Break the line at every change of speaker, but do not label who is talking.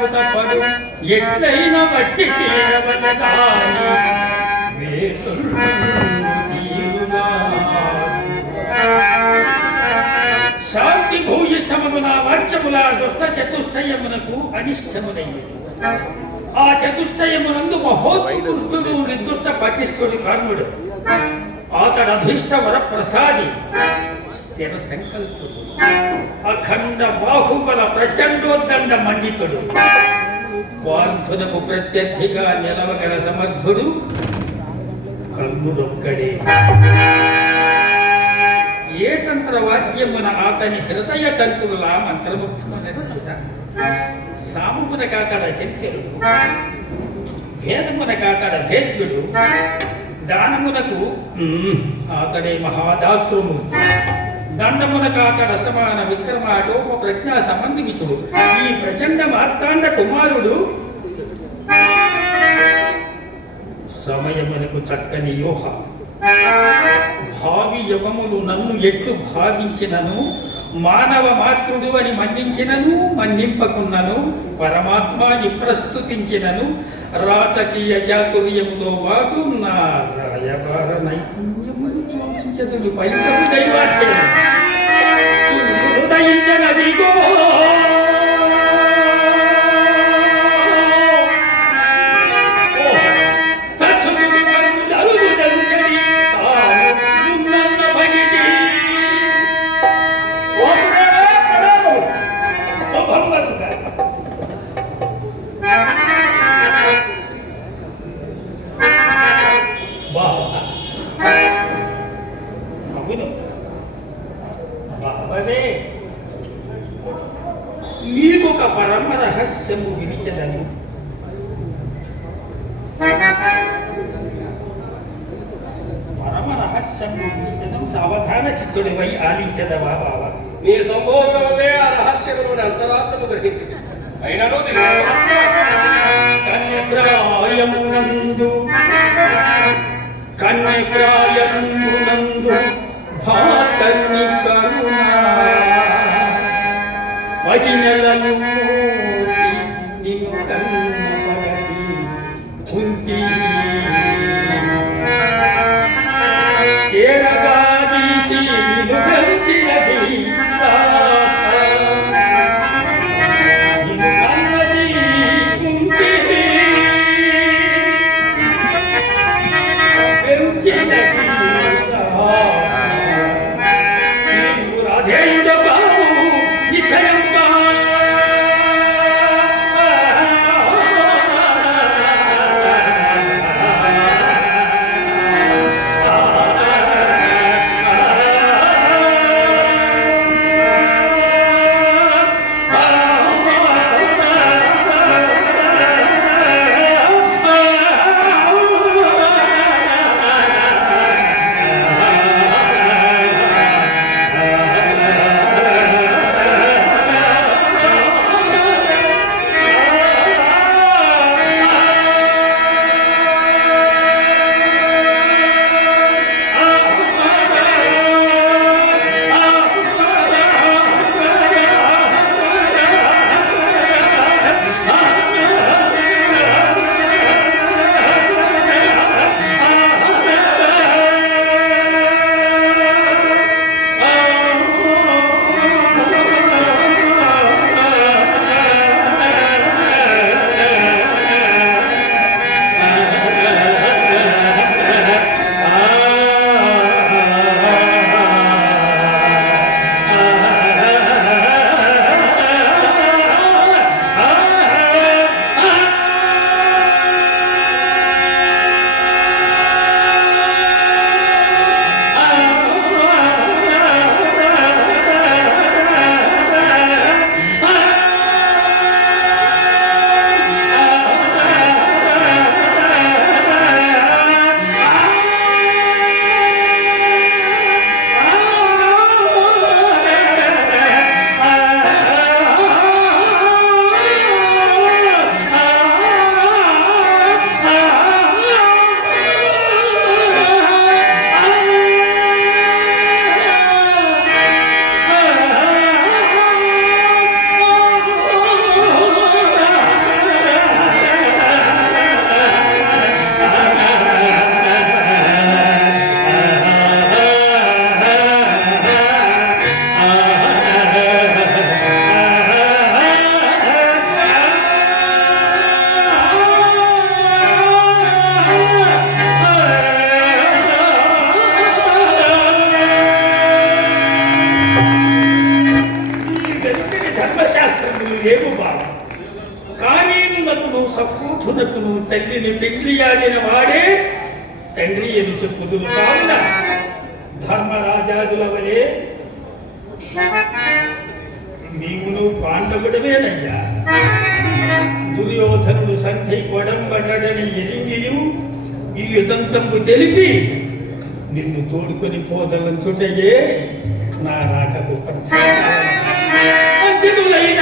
నాకు తప్పడు ఎట్లయినా వచ్చి తీరవలగాని వేటులు తీరునా. శాంతి భూయిష్టమున దుష్ట చతుష్టయమునకు అనిష్టమునైనది ఆ చతుష్టయమునందు మహోత్కృష్టుడు నిర్దుష్ట పటిష్ఠుడు కర్ముడు అతడు అభీష్ట వర ప్రసాది స్థిర సంకల్పుడు అఖండ బాహుబల ప్రచండోద్దండ మండితుడు. పార్థునకు ప్రత్యర్థిగా నిలవగల సమర్థుడు కర్ణుడొక్కడే. ఏ తంత్ర వాద్యమున అతని హృదయ తంతుల మంత్రముగ్ధమునరుచుట సాముకున కాతడ చర్చలు భేదమున కాతడ భేద్యుడు దానమునకు అతడే మహాదాతృమూర్తి. దండమున కాతడ సమాన విక్రమాటోప ప్రజ్ఞా సమన్వితుడు ఈ ప్రచండ మార్తాండ కుమారుడు సమయమునకు చక్కని యోహ. భావి యుగములు నన్ను ఎట్లు భావించినను? మానవ మాతృడు అని మన్నించినను? మన్నింపకున్నను? పరమాత్మాని ప్రస్తుతించినను? రాజకీయ చాతుర్యముతో పాటు నా రాయబార నైపుణ్యమును జోడించదు పైకము దైవాచరణ ఉదయించనదిగో రహస్యము వినిచదను పరమ రహస్యం వినిచదం సావధాన చిత్తుడివై ఆలించదవా బావ.
నీ సంబోధన వల్లే ఆ రహస్యమును అంతరాత్మము గ్రహించింది అయినను
కన్యప్రాయమునందు కన్యప్రాయమునందు భాస్కర్ని ఏమో బాధ కానీ నువ్వు బావ కానేనునకును సపూతునకును తల్లిని ఆడిన వాడే తండ్రి అని చెప్పుదు కావున ధర్మరాజాదుల వలె నీవును పాండవుడమేనయ్యా దుర్యోధనుడు సంధి కొడంబడని ఎరింగి ఈ యుతంతంబు తెలిపి నిన్ను తోడుకొని పోదలంచుటయే నా రాకకు ప్రచారులైన